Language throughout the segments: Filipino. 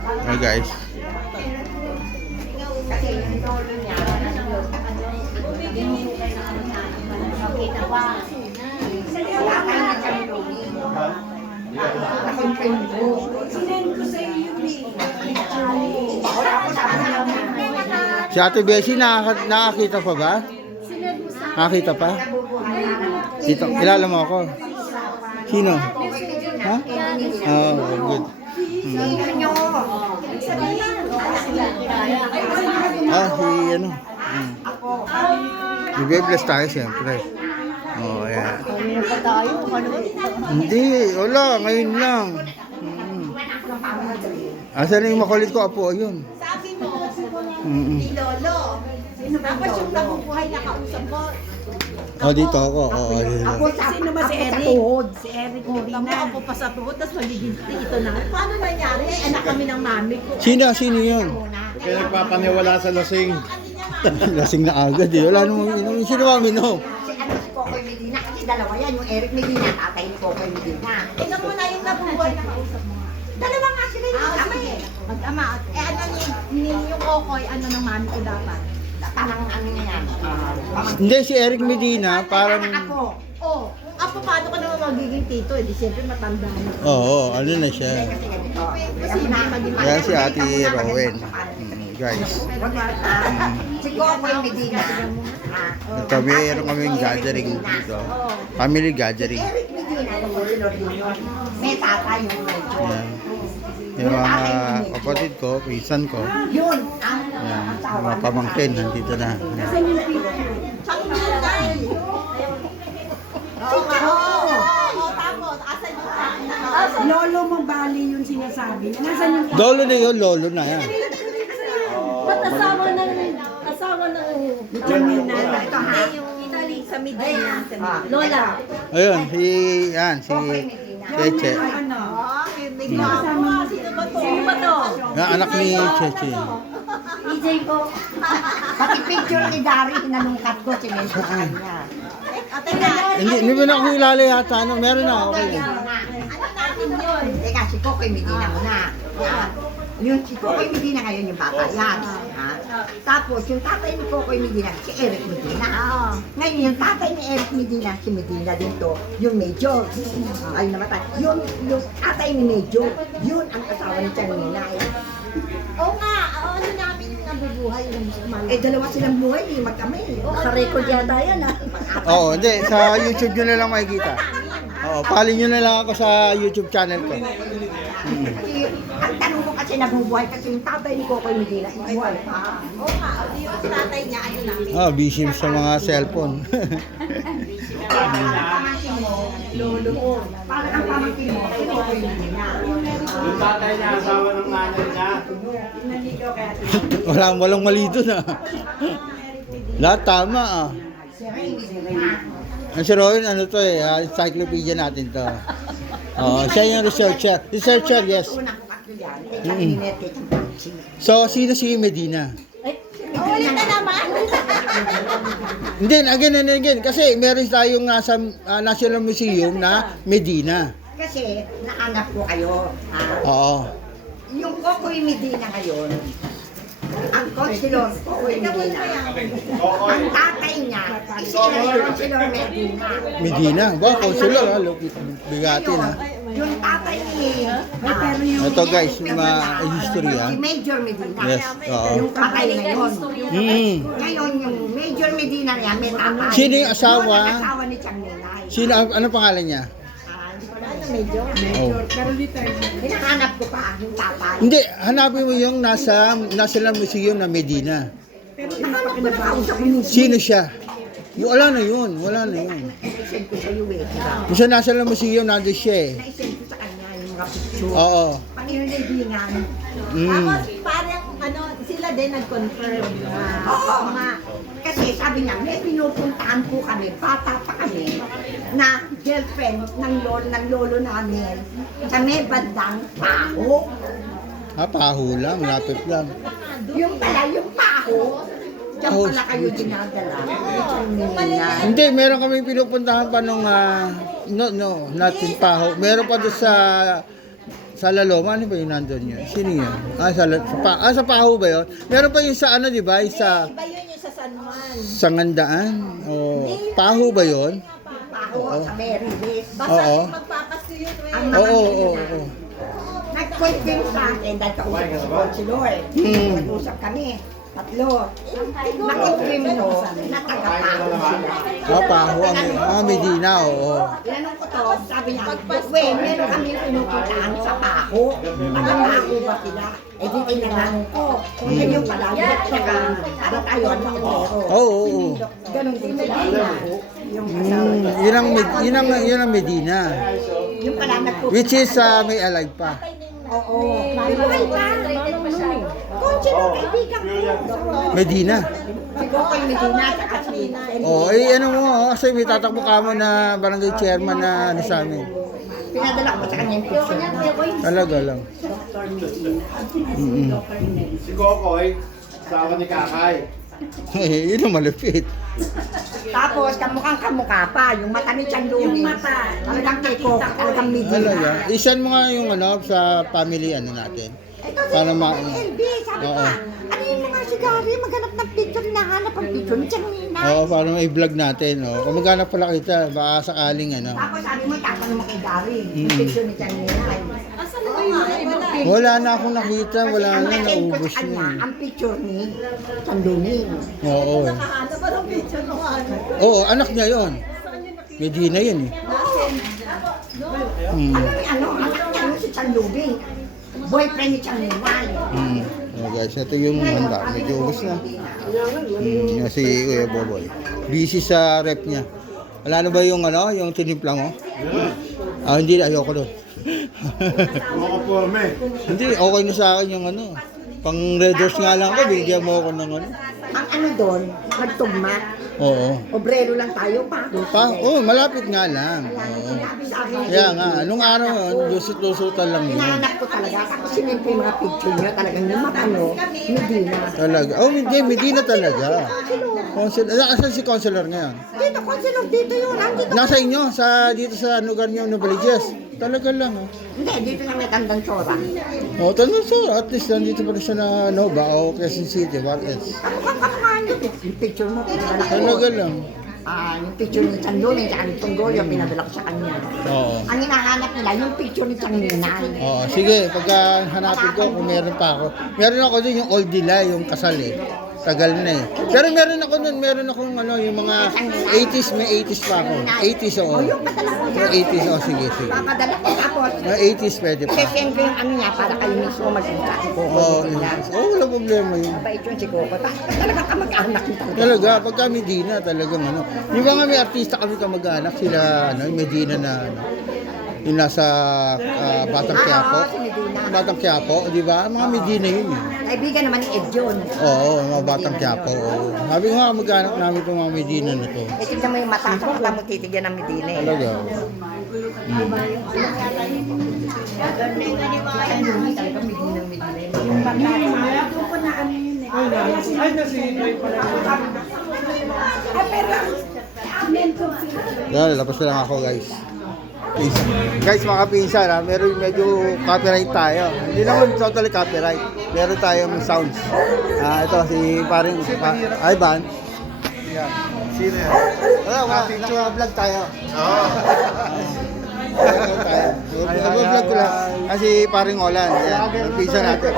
Hi guys. Si Ate Bessie, nakakita pa ba? Nakakita pa? Dito, kilala mo ako. Sino? Ha? Oh, good. Si ano? Ibe-bless tayo siyempre. Oh, yeah. Hindi, wala, ngayon lang. Asan na yung makulit ko, apo? Ayun. Sabi mo, si Lolo. Tapos yung nabubuhay na kausap mo. Oh, dito ako. Oh, Ako, sino ba si Eric? Si Eric Medina. Ako pa sa tuhod, tapos magiging ito na. Paano nangyari? Anak kami ng mami ko. Sino yun? Kaya nagpapaniwala sa lasing. Lasing na agad eh. Wala namang inom. Sino ba minom? Si ano si Kokoy Medina, kasi dalawa yan, yung Eric Medina, tatay ni Kokoy Medina. Ito po na yung nabubuhay na kausap mo. Dalawa nga sila yung Sige, mag-ama. Ano yung kokoy, ano ng mami ko dapat? parang ano nga yan. Hindi, si Eric Medina, parang... Ako, Oh, apo, paano ka naman magiging tito? Eh, di siyempre matanda na. Oo, ano na siya. kasi ganito. Kasi hindi maging Ayan si Ate Rowen. Guys. Si Kokoy Medina. Ito, mayroon kaming gathering dito. Family gathering. Eric Medina, yung original yun. May tatay yung medyo. Ayan. Yung mga kapatid ko, pinsan ko. Yun, ang Ayan. Yung mga pamangkin, nandito na. Ayan. Tapos, asan yung kain? Lolo mo bali yung sinasabi. Nasaan yung Lolo na yun, lolo na yan. Ba't asawa ng Jamina? Hindi, yung Italy sa Medina. Lola. Ayun, si Cheche. Ano? May gwapo. Sino ba to? Sino ba to? Yung anak ni Cheche. EJ ko. pati picture ni Dari, hinalungkat ko, sinento sa kanya. Ate na. Hindi ba na ako kilala yata? Ano? Meron na, okay. Ano natin yun? Teka, si Kokoy Medina muna. Yan. Yung si Kokoy Medina ngayon yung bata yan. Ha? Tapos yung tatay ni Kokoy Medina, si Eric Medina. Ngayon yung tatay ni Eric Medina, si Medina din to, yung Major. Ay namatay. Yung tatay ni Major, yun ang asawa ni Chanminay. Oo nga. Ano namin yung nabubuhay ng Bismal? Dalawa silang buhay, magkami. Naka-record yata yan ah. Oo, hindi. Sa YouTube nyo na lang makikita. Oo, pali nyo na lang ako sa YouTube channel ko. Kasi ang tanong ko kasi nabubuhay kasi yung tatay ni Kokoy Medina, buhay pa. Oo nga. Yung tatay niya, ano namin? Busy sa mga cellphone. Pamangkin mo, lolo mo. Parang ang pamangkin mo, si Kokoy Medina. Yung tatay niya, asawa ng nanay niya. Walang mali doon ah. Lahat tama ah. Ang si Rowan, ano to encyclopedia natin to. Oo, siya yung researcher. Researcher, yes. Una ko kasi yan, Chaminete. So, sino si Medina? Ulit na naman. Hindi, again and again. Kasi meron tayong nasa National Museum na Medina. Kasi naanap ko kayo. Oo. Yung Kokoy Medina ngayon, ang consular Kokoy Medina, ang tatay niya, sila yung consular Medina. Medina. Ba, consular ha. Bigati na. Yung tatay ni... Ito guys, yung mga history ha. Si Major Medina. Yes, oo. Yung tatay ngayon. Ngayon, yung Major Medina niya, may tatay. Sino yung asawa? Yun ang asawa ni Chanminay. Sino, ano pangalan niya? Medyo? Oh. Hinahanap ko pa yung tatay. Hindi, hanapin mo yung nasa National Museum na Medina. Nahanap ko na kausap ko minsan. Sino siya? Wala na yun, wala na yun. Naisend ko sa iyo eh. Yung sa National Museum, nandun siya eh. Naisend ko sa kanya yung mga picture. Oo. Panginilibingan. Tapos parang ano, sila din nag-confirm na nga. Kasi sabi niya, may pinupuntahan po kami, bata pa kami, na girlfriend ng lolo namin sa may bandang Paho. Paho lang, lapit lang. Yung pala, yung Paho, diyan Paho. pala kayo dinadala. Yung Hindi, meron kami pinupuntahan pa nung, not in Paho. Meron pa doon Sa Laloma, ano ba yung nandun yun? Sino yun? Sa Paho ba yun? Meron pa yung sa ano, di ba? Sa Iba yun yung sa San Juan. Sangandaan? O, Paho ba yun? Ako sa Mary Liz. Basta Oo. yung magpapasko yun. Ang Oo, mga oo, kanina, oo. nag-point din sa akin dahil kausap ko si Consular. Hmm. Nag-usap kami. Tatlo. Nakikrimino na taga-Paho sila. Paho ang Medina, oo. Tinanong ko to, sabi niya, "Weh, meron kami pinupuntahan sa Paho. Taga-Paho ba sila?" Eh di tinanong ko. Yan yung palabot, saka para tayo ang makapero. Oo, oo. Ganon din sila sa Paho. Yung asawa niya. Yun ang Medina. Yung pala nagpupunta. Which is may alag pa. Oo. Buhay pa. Kung sino kaibigan ko. Medina. Si Kokoy Medina at saka si Oh, ano mo, kasi may tatakbo ka mo na barangay chairman na ano sa amin. pinadala ko sa kanya yung picture. Talaga lang. Si Kokoy, asawa ni Kakay. Yun ang malupit. Tapos kamukha pa, yung mata ni Chandong. Yung mata. Talagang kay Coco, talagang Medina. Talaga. Isan mo nga yung ano sa family ano natin. Ito si Para ma- LB, sabi Oo. ko, ano yung mga sigari, maghanap ng picture, nahanap ang picture ni Chanina. Oo, para ma-vlog natin. Oh. Kung maghanap pala kita, baka sakaling ano. Tapos sabi mo, tatanong mo kay Gary, yung Mm. picture ni Chanina. Asan na yung mga ibang picture? Wala na akong nakita, Kasi wala ang na, nasend ko naubos sa kanya, na. ang picture ni Chandonin. Oo. Nakahanap ba ng picture ng ano? Oo, anak niya yon. Medina yun eh. Hmm. Ano, anak niya yun si Chandobin. Boyfriend ni Chanina. Oh, guys, ito yung handa. Medyo ubos na. Yung si Kuya Boboy. Busy sa rep niya. Wala na ba yung ano, yung tinimpla mo? Hindi, ayoko doon. Mga porme. Hindi, okay na sa akin yung ano. Pang Red Horse nga lang ako, bigyan mo ako ng ano. Ang ano doon, nagtugma. Oo. Obrero lang tayo pa. Malapit nga lang. Oo. Sabi sa akin, Kaya nga, nung araw yun, lusot-lusutan lang yun. hinahanap ko talaga. Tapos sinend ko yung mga picture niya. Talagang yung mata no, Medina. Talaga. Oh, hindi, Medina talaga. Asan si Consular ngayon? Dito, konsilor dito yun. Andito. Nasa inyo, dito sa lugar niyo, Novaliches. Talaga lang, oh. Hindi, dito lang natandang tsura. Oh, tanong so, at least nandito pa rin siya na Nova o Quezon City, what else? Kamukha niyo. Yung picture mo, pinadala ko. Talaga lang. Yung picture ni Chandonin, tsaka ni Tunggolyo, pinadala ko sa kanya. Oo. Ang hinahanap nila, yung picture ni Changinay. Oo, sige, pagka hanapin ko kung meron pa ako. Meron ako din yung old nila, yung kasal eh. Tagal na eh. Pero meron ako nun, meron akong ano, yung mga 80s, may 80s pa ako. 80s oo. O, yung padala ko Yung 80s, oh, sige, sige. Papadala ko. Tapos, Mga 80s pwede pa. sesend ko yung ano niya para kayo mismo magpunta si Coco. Oo, Medina. wala problema yun. Mabait yun si Coco. Talagang kamag-anak niya talaga. Talaga, pagka Medina, talagang ano. Yung mga may artista kami kamag-anak, sila, ano, yung Medina na, ano, yung nasa Batang Quiapo. Oo, si Medina. Batang Quiapo, di ba? Mga Medina yun eh. Kaibigan naman ni Ed yun. Oo, mga Batang Quiapo. Oo. Sabi ko nga, mag-anak namin itong mga Medina na to. Eh, tignan mo yung mata. Sa mata mo titigyan ng Medina eh. Talaga. Yung bata. Doon ko na ano yun eh. Pero, amen ko. Yan, labas na lang ako guys. Guys, mga pinsan, meron medyo copyright tayo. Hindi naman totally copyright. Meron tayong sounds. Ito, si paring Ivan. Yan. Sino yan? Wala, vlog tayo. Oo. Nag-vlog ko lang. Kasi paring Olan. Yan, yung pinsan natin.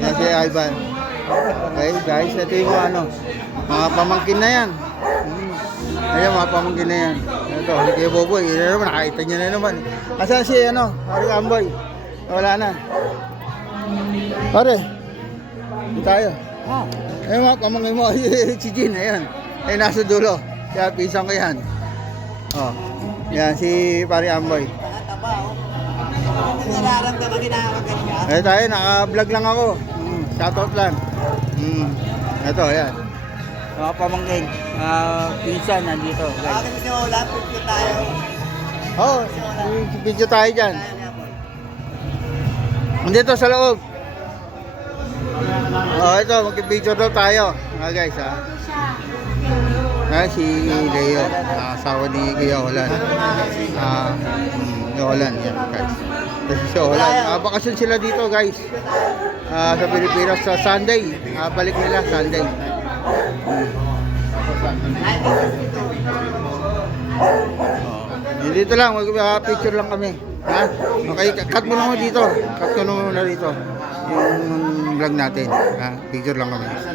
Yan si Ivan. Okay guys, ito yung mga pamangkin na yan. Ayan, mga pamangkin na yan. Ito, si Kuya Boboy. Yun na naman, nakita niya na naman. Asan si, Paring Amboy? Wala na. Pare, hindi tayo. Ayun mga pamangkin mo, si Jean, ayan. Ay, nasa dulo. Kaya pisang ko yan. Oh, yan, si Paring Amboy. Ayun tayo, naka-vlog lang ako. Shoutout lang. Ito, ayan. Mga pamangkin, pinsan nandito. Bakit nyo wala picture tayo? Oh, video tayo dyan. Nandito sa loob. Oh, ito, mag-video daw tayo. Guys, ha. Si Leo, asawa ni Kuya Olan. Si Olan, yan guys. Kasi si Olan. Bakasyon sila dito guys. Sa Pilipinas sa Sunday. Balik nila Sunday. Dito lang, picture lang kami. Ha? Okay, cut mo na dito. Cut mo na dito. Yung vlog natin. Ha? Picture lang kami.